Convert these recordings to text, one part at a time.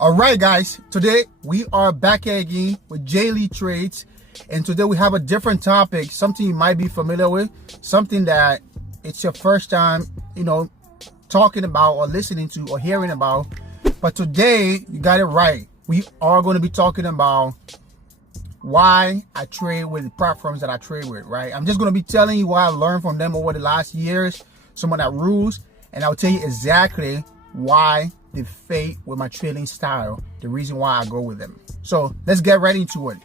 All right, guys, today we are back again with J Lee Trades, and today we have a different topic, something you might be familiar with, something that it's your first time, talking about or listening to or hearing about. But today you got it right. We are going to be talking about why I trade with the platforms that I trade with, right? I'm just going to be telling you what I learned from them over the last years, some of that rules, and I'll tell you exactly why they fit with my trading style, the reason why I go with them. So let's get right into it.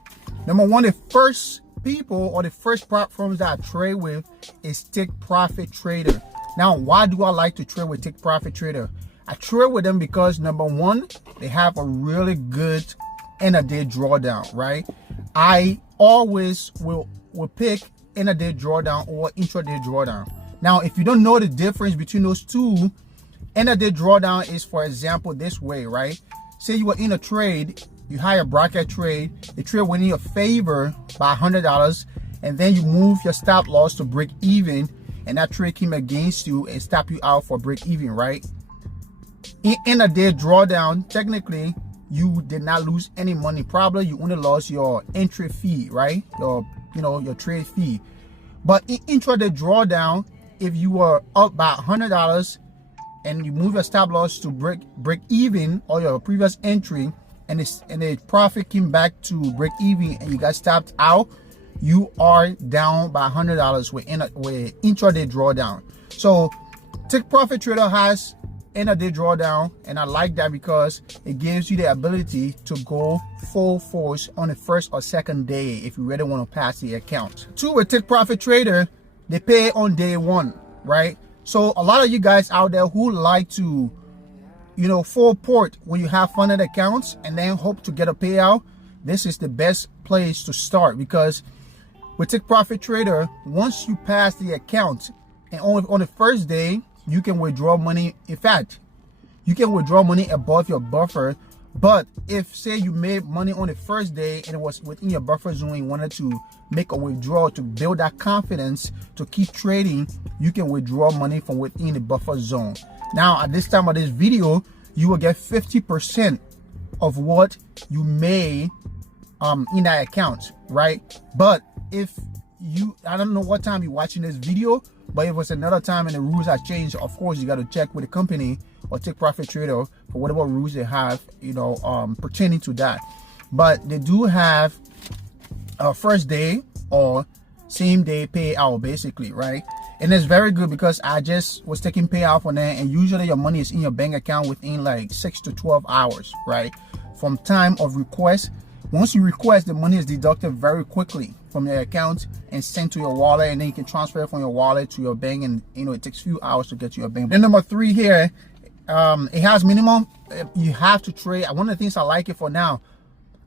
Number one, the first people or the first platforms that I trade with is Take Profit Trader. Now, why do I like to trade with Take Profit Trader? I trade with them because number one, they have a really good end of day drawdown, right? I always will pick end of day drawdown or intraday drawdown. Now, if you don't know the difference between those two, end of day drawdown is, for example, this way, right? Say you were in a trade, you hire a bracket trade, the trade went in your favor by $100, and then you move your stop loss to break even, and that trade came against you and stop you out for break even, right? In end of day drawdown, technically, you did not lose any money. Probably you only lost your entry fee, right? Your trade fee. But in intraday drawdown, if you were up by $100 and you move your stop loss to break even or your previous entry, and the profit came back to break even and you got stopped out, you are down by $100 with intraday drawdown. So Take Profit Trader has end-of-day drawdown, and I like that because it gives you the ability to go full force on the first or second day if you really want to pass the account. Two, with Take Profit Trader, they pay on day one, right? So a lot of you guys out there who like to, full port when you have funded accounts and then hope to get a payout, this is the best place to start, because with Take Profit Trader, once you pass the account and on the first day, you can withdraw money. In fact, you can withdraw money above your buffer. But if, say, you made money on the first day and it was within your buffer zone, you wanted to make a withdrawal to build that confidence to keep trading, you can withdraw money from within the buffer zone. Now, at this time of this video, you will get 50% of what you made in that account, right? But if I don't know what time you're watching this video, but if it's another time and the rules have changed, of course you got to check with the company or Take Profit Trader for whatever rules they have, pertaining to that. But they do have a first day or same day payout, basically, right? And it's very good because I just was taking payout from there, and usually your money is in your bank account within like 6 to 12 hours, right? From time of request. Once you request, the money is deducted very quickly from your account and sent to your wallet, and then you can transfer it from your wallet to your bank, and it takes a few hours to get to your bank. Then number three here, it has minimum. You have to trade. One of the things I like it for now,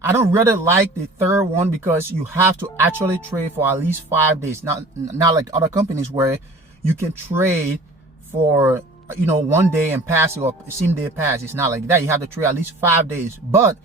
I don't really like the third one because you have to actually trade for at least 5 days. Not like other companies where you can trade for 1 day and pass it, or same day pass. It's not like that. You have to trade at least 5 days. But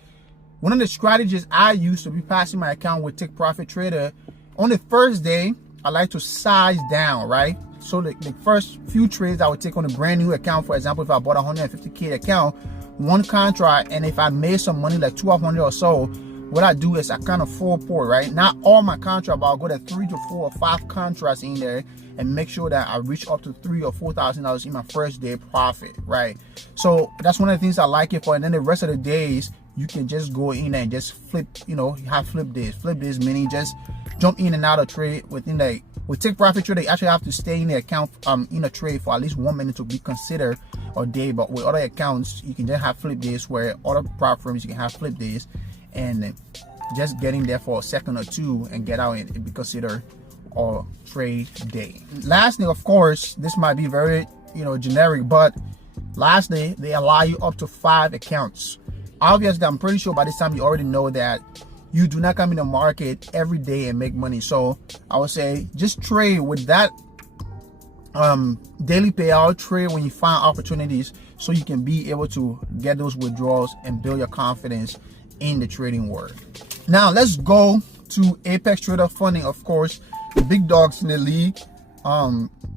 one of the strategies I use to be passing my account with Take Profit Trader, on the first day, I like to size down, right? So the first few trades I would take on a brand new account, for example, if I bought a 150K account, one contract, and if I made some money like 1,200 or so, what I do is I kind of full port, right? Not all my contract, but I'll go to 3 to 4 or 5 contracts in there and make sure that I reach up to $3,000 or $4,000 in my first day profit, right? So that's one of the things I like it for. And then the rest of the days, you can just go in and just flip, you have flip days. Flip days meaning just jump in and out of trade within with Take Profit Trader, you actually have to stay in the account in a trade for at least 1 minute to be considered a day. But with other accounts, you can just have flip days, where other platforms you can have flip days and just get in there for a second or two and get out and be considered a trade day. Lastly, of course, this might be very generic, but lastly, they allow you up to 5 accounts. Obviously, I'm pretty sure by this time you already know that you do not come in the market every day and make money. So I would say just trade with that daily payout. Trade when you find opportunities so you can be able to get those withdrawals and build your confidence in the trading world. Now let's go to Apex Trader Funding. Of course, the big dogs in the league,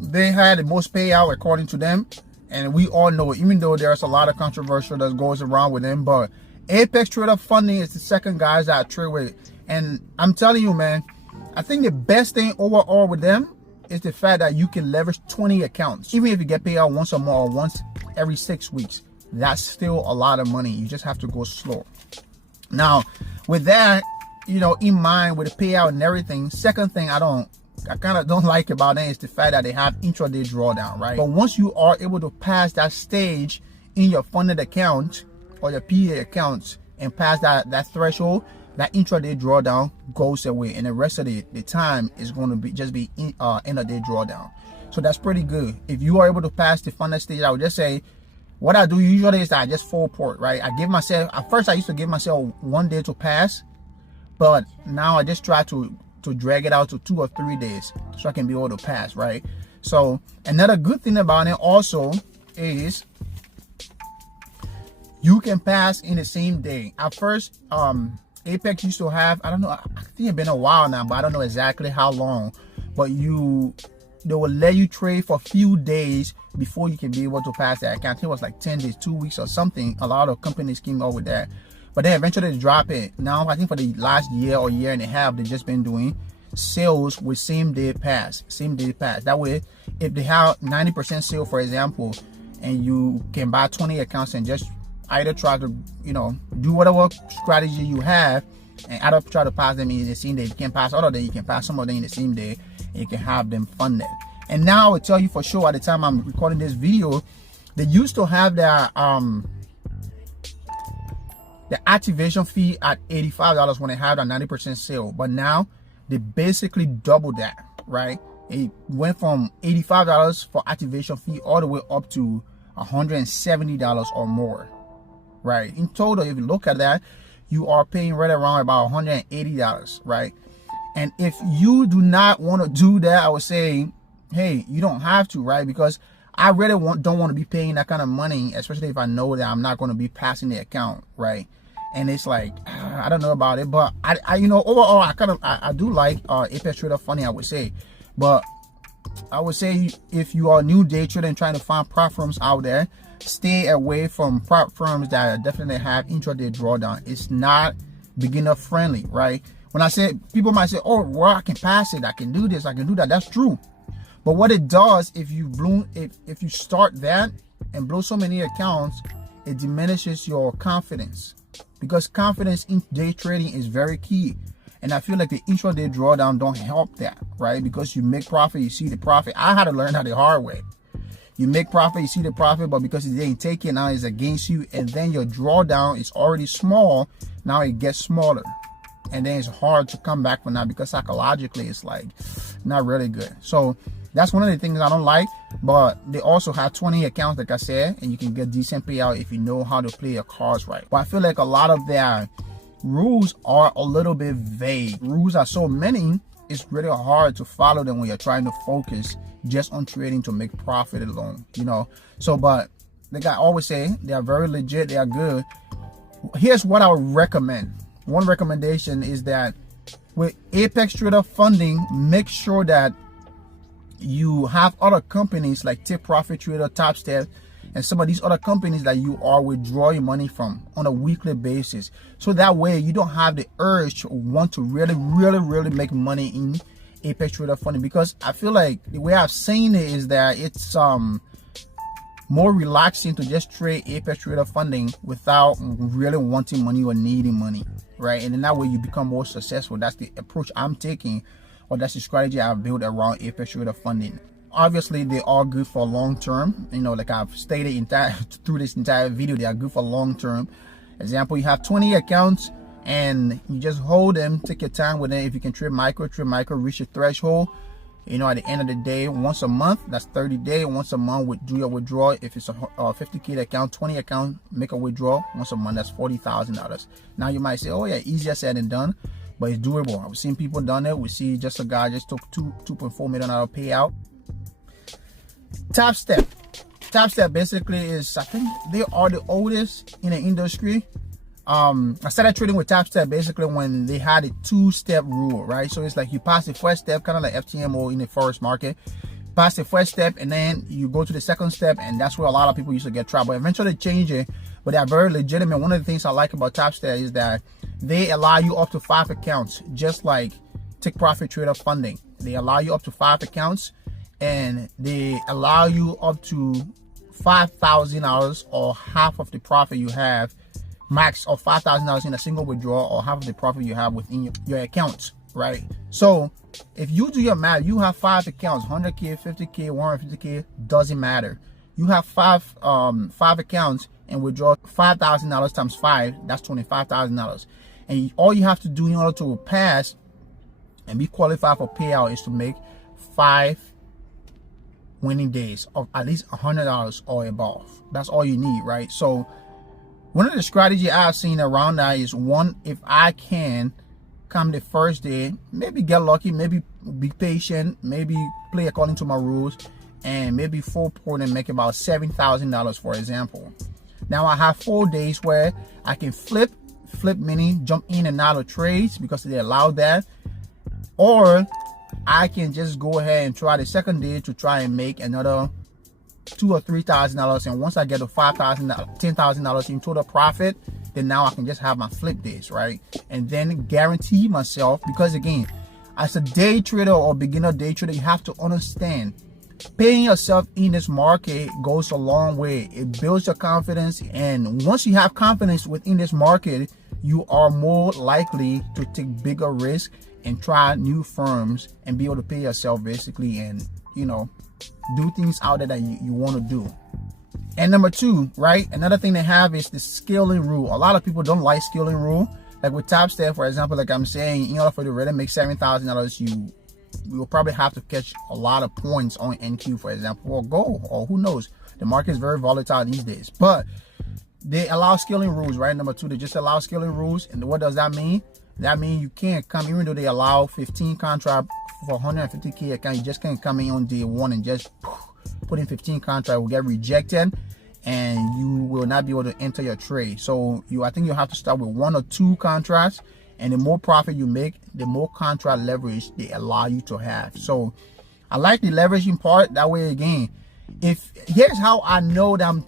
they had the most payout according to them. And we all know, even though there's a lot of controversy that goes around with them, but Apex Trader Funding is the second guys that I trade with. And I'm telling you, man, I think the best thing overall with them is the fact that you can leverage 20 accounts. Even if you get paid out once a month or once every 6 weeks, that's still a lot of money. You just have to go slow. Now, with that, you know, in mind with the payout and everything, second thing I kind of don't like about it is the fact that they have intraday drawdown, right? But once you are able to pass that stage in your funded account or your PA accounts and pass that threshold, that intraday drawdown goes away, and the rest of the time is going to be just be intraday drawdown. So that's pretty good. If you are able to pass the funded stage, I would just say what I do usually is that I just full port, right? I give myself, at first I used to give myself 1 day to pass, but now I just try to drag it out to 2 or 3 days so I can be able to pass, right? So another good thing about it also is you can pass in the same day. At first, Apex used to have, I don't know, I think it's been a while now, but I don't know exactly how long, but they will let you trade for a few days before you can be able to pass that account. I think it was like 10 days, 2 weeks or something. A lot of companies came up with that, but then eventually they drop it. Now, I think for the last year or year and a half, they've just been doing sales with same day pass. That way, if they have 90% sale, for example, and you can buy 20 accounts and just either try to, you know, do whatever strategy you have and either try to pass them in the same day. You can pass all of them, you can pass some of them in the same day, and you can have them funded. And now I will tell you for sure, at the time I'm recording this video, they used to have their the activation fee at $85 when they had a 90% sale, but now they basically doubled that, right? It went from $85 for activation fee all the way up to $170 or more, right? In total, if you look at that, you are paying right around about $180, right? And if you do not want to do that, I would say, hey, you don't have to, right? Because I really don't want to be paying that kind of money, especially if I know that I'm not going to be passing the account, right? And it's like, I don't know about it, but I you know, overall, I do like Apex Trader Funding, I would say. But I would say if you are a new day trader and trying to find prop firms out there, stay away from prop firms that definitely have intraday drawdown. It's not beginner friendly, right? When I say, people might say, oh, well, I can pass it, I can do this, I can do that. That's true. But what it does, if you start that and blow so many accounts, it diminishes your confidence, because confidence in day trading is very key. And I feel like the intraday drawdown don't help that, right? Because you make profit, you see the profit. I had to learn that the hard way. You make profit, you see the profit, but because it ain't taken, now it's against you, and then your drawdown is already small, now it gets smaller. And then it's hard to come back from that, because psychologically it's like not really good. So that's one of the things I don't like. But they also have 20 accounts, like I said, and you can get decent payout if you know how to play your cards right. But I feel like a lot of their rules are a little bit vague. Rules are so many, it's really hard to follow them when you're trying to focus just on trading to make profit alone, you know. So, but like I always say, they are very legit, they are good. Here's what I would recommend. One recommendation is that with Apex Trader Funding, make sure that you have other companies like Tip Profit Trader, Top Step, and some of these other companies that you are withdrawing money from on a weekly basis. So that way you don't have the urge to want to really make money in Apex Trader Funding. Because I feel like the way I've seen it is that it's more relaxing to just trade Apex Trader Funding without really wanting money or needing money, right? And then that way you become more successful. That's the approach I'm taking, or that's the strategy I've built around Apex Trader Funding. Obviously, they are good for long term. You know, like I've stated through this entire video, they are good for long term. Example, you have 20 accounts and you just hold them, take your time with them. If you can trade micro, reach your threshold. You know, at the end of the day, once a month, that's 30 days. Once a month, do your withdrawal. If it's a 50K account, 20 account, make a withdrawal. Once a month, that's $40,000. Now you might say, oh yeah, easier said than done, but it's doable. I've seen people done it. We see just a guy just took $2.4 million payout. Top Step basically is, I think they are the oldest in the industry. I started trading with Top Step basically when they had a 2-step rule, right? So it's like you pass the first step, kind of like FTMO in the forex market. Pass the first step and then you go to the second step, and that's where a lot of people used to get trapped. But eventually change it. but they are very legitimate. One of the things I like about Tapster is that they allow you up to 5 accounts, just like Take Profit Trader Funding. They allow you up to 5 accounts, and they allow you up to $5,000 or half of the profit you have, max of $5,000 in a single withdrawal, or half of the profit you have within your accounts, right? So if you do your math, you have 5 accounts, 100K, 50K, 150K, doesn't matter. You have five accounts and withdraw $5,000 times 5, that's $25,000. And all you have to do in order to pass and be qualified for payout is to make 5 winning days of at least $100 or above. That's all you need, right? So one of the strategy I've seen around that is, one, if I can come the first day, maybe get lucky, maybe be patient, maybe play according to my rules, and maybe full port and make about $7,000, for example. Now I have 4 days where I can flip meaning jump in and out of trades because they allow that, or I can just go ahead and try the second day to try and make another $2,000 or $3,000, and once I get to $5,000, $10,000 in total profit, then now I can just have my flip days, right? And then guarantee myself, because again, as a day trader or beginner day trader, you have to understand, paying yourself in this market goes a long way. It builds your confidence, and once you have confidence within this market, you are more likely to take bigger risks and try new firms and be able to pay yourself basically, and do things out there that you want to do. And number 2, right, another thing they have is the scaling rule. A lot of people don't like scaling rule. Like with Tapster, for example, like I'm saying, in order for you to really make $7,000, you will probably have to catch a lot of points on NQ, for example, or gold, or who knows. The market is very volatile these days, but they allow scaling rules, right? Number 2, they just allow scaling rules. And what does that mean? That means you can't come, even though they allow 15 contract for 150K account, you just can't come in on day 1 and just put in 15 contract. Will get rejected, and you will not be able to enter your trade. So I think you have to start with 1 or 2 contracts, and the more profit you make, the more contract leverage they allow you to have. So I like the leveraging part. That way, again, here's how I know that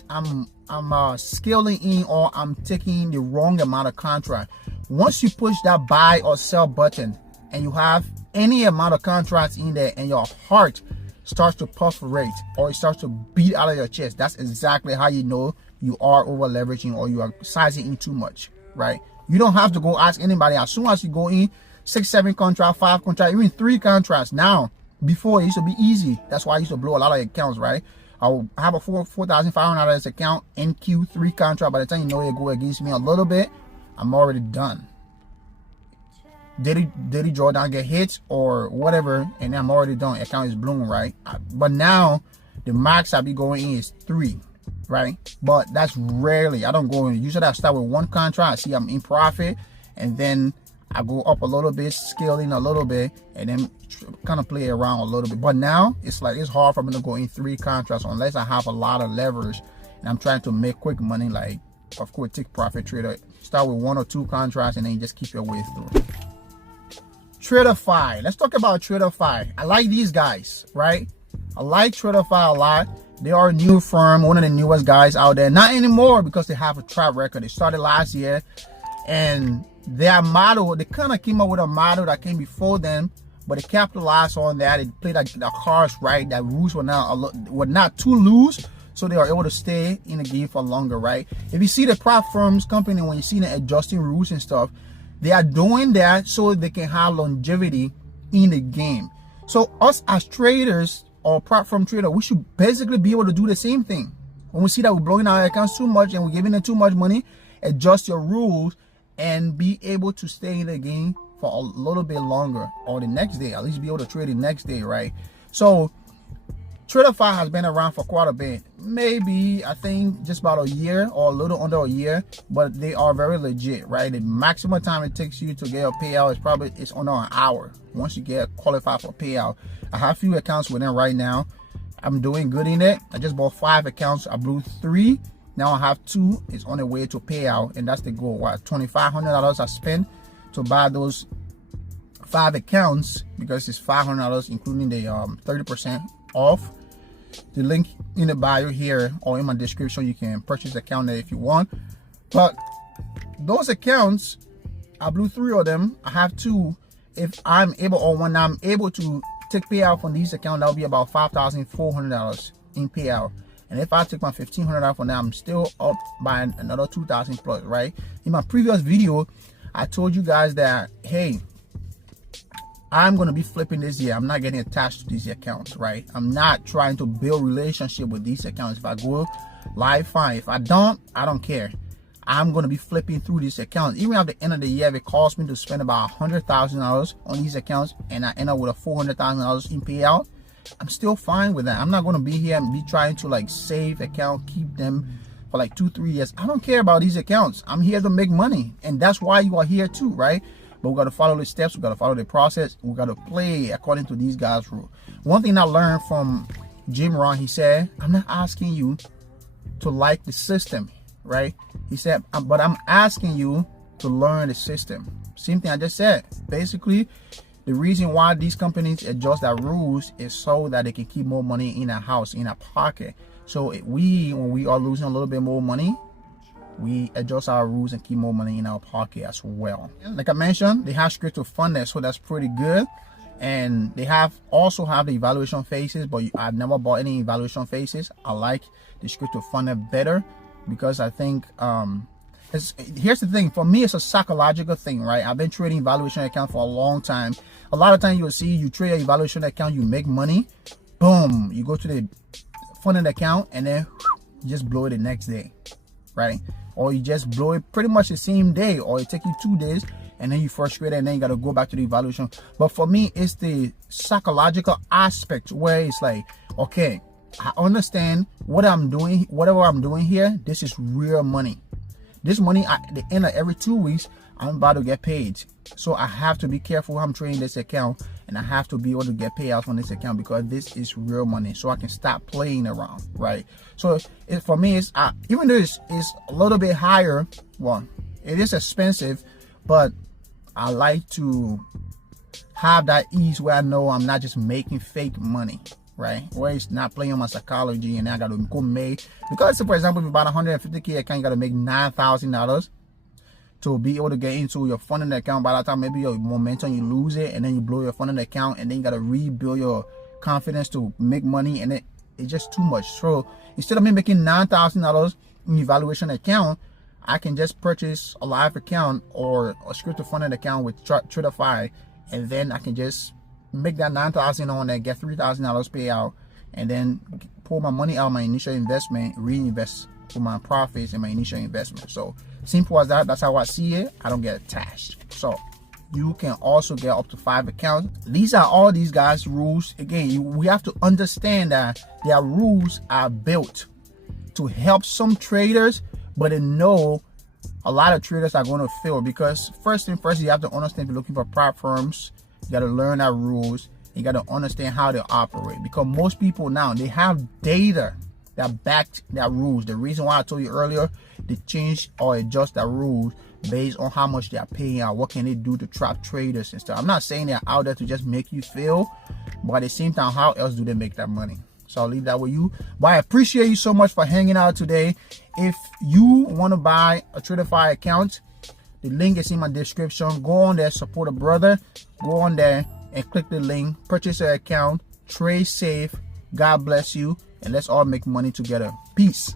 I'm scaling in, or I'm taking the wrong amount of contract. Once you push that buy or sell button and you have any amount of contracts in there, and your heart starts to perforate or it starts to beat out of your chest, that's exactly how you know you are over leveraging or you are sizing in too much, right? You don't have to go ask anybody. As soon as you go in 6, 7 contract, 5 contract, even 3 contracts. Now, before it used to be easy. That's why I used to blow a lot of accounts, right? I'll have a $4,500 account, NQ, 3 contract. By the time you know they go against me a little bit, I'm already done. Did he draw down, get hits or whatever, and I'm already done. Account is blown, right? But now the max I be going in is 3, right? But that's rarely. I don't go in. Usually I start with 1 contract. I see I'm in profit, and then I go up a little bit, scaling a little bit, and then kind of play around a little bit. But now it's like it's hard for me to go in 3 contracts unless I have a lot of leverage and I'm trying to make quick money. Like, of course, Take Profit Trader. Start with 1 or 2 contracts and then just keep your way through. TraderFi. Let's talk about TraderFi. I like these guys, right? I like TraderFi a lot. They are a new firm, one of the newest guys out there. Not anymore because they have a track record. They started last year, and their model, they kind of came up with a model that came before them, but they capitalized on that. They played the cards right. That rules were not too loose, so they are able to stay in the game for longer, right? If you see the prop firms company, when you see them adjusting rules and stuff, they are doing that so they can have longevity in the game. So us as traders or prop firm trader, we should basically be able to do the same thing. When we see that we're blowing our accounts too much and we're giving them too much money, adjust your rules and be able to stay in the game for a little bit longer, or the next day, at least be able to trade the next day, right? So TraderFi has been around for quite a bit, maybe I think just about a year or a little under a year, but they are very legit, right? The maximum time it takes you to get a payout is under an hour once you get qualified for payout. I have a few accounts with them right now. I'm doing good in it. I just bought 5 accounts. I blew 3. Now I have 2. It's on the way to payout, and that's the goal. What, $2,500 I spent to buy those 5 accounts, because it's $500 including the 30% off. The link in the bio here or in my description, you can purchase the account there if you want. But those accounts, I blew 3 of them. I have 2. If I'm able, or when I'm able to take payout from these accounts, that'll be about $5,400 in payout. And if I take my $1,500 from that, I'm still up by another 2,000 plus, right? In my previous video, I told you guys that, hey, I'm going to be flipping this year. I'm not getting attached to these accounts, right? I'm not trying to build relationship with these accounts. If I go live, fine. If I don't care. I'm going to be flipping through these accounts. Even at the end of the year, if it costs me to spend about $100,000 on these accounts and I end up with a $400,000 in payout, I'm still fine with that. I'm not going to be here and be trying to like save account, keep them for like 2-3 years. I don't care about these accounts. I'm here to make money, and that's why you are here too, right? But we got to follow the steps. We got to follow the process. We got to play according to these guys' rule. One thing I learned from Jim Rohn, he said, I'm not asking you to like the system, right? He said, but I'm asking you to learn the system. Same thing I just said. Basically, the reason why these companies adjust their rules is so that they can keep more money in our house, in our pocket. So when we are losing a little bit more money, we adjust our rules and keep more money in our pocket as well. Like I mentioned, they have script to fund it, so that's pretty good. And they also have the evaluation phases, but I've never bought any evaluation phases. I like the script to fund it better because I think here's the thing. For me, it's a psychological thing, right? I've been trading evaluation account for a long time. A lot of times you'll see you trade an evaluation account, you make money, boom, you go to the funded account and then you just blow it the next day, right? Or you just blow it pretty much the same day, or it take you 2 days and then you frustrate and then you got to go back to the evaluation. But for me, it's the psychological aspect where it's like, okay, I understand what I'm doing, whatever I'm doing here, this is real money. This money, at the end of every 2 weeks, I'm about to get paid. So I have to be careful how I'm trading this account, and I have to be able to get payouts from this account because this is real money. So I can stop playing around, right? So for me, it's even though it's a little bit higher, well, it is expensive, but I like to have that ease where I know I'm not just making fake money, right? Where it's not playing on my psychology and I got to go make, because for example, if you bought a $150K account, you got to make $9,000 to be able to get into your funding account. By that time, maybe your momentum, you lose it and then you blow your funding account, and then you got to rebuild your confidence to make money, and it's just too much. So instead of me making $9,000 in evaluation account, I can just purchase a live account or a scripted funded account with Traderify, and then I can just make that $9,000 on there, get $3,000 payout, and then pull my money out of my initial investment, reinvest for my profits and my initial investment. So simple as that. That's how I see it. I don't get attached. So you can also get up to 5 accounts. These are all these guys' rules. Again, we have to understand that their rules are built to help some traders, but they know a lot of traders are going to fail, because first thing first, you have to understand if you're looking for prop firms, you got to learn our rules. You got to understand how they operate, because most people now, they have data that backed their rules. The reason why I told you earlier, they change or adjust their rules based on how much they are paying out. What can they do to trap traders and stuff? I'm not saying they're out there to just make you fail, but at the same time, how else do they make that money? So I'll leave that with you. But I appreciate you so much for hanging out today. If you want to buy a Traderify account, the link is in my description. Go on there, support a brother. Go on there and click the link, purchase an account, trade safe. God bless you, and let's all make money together. Peace.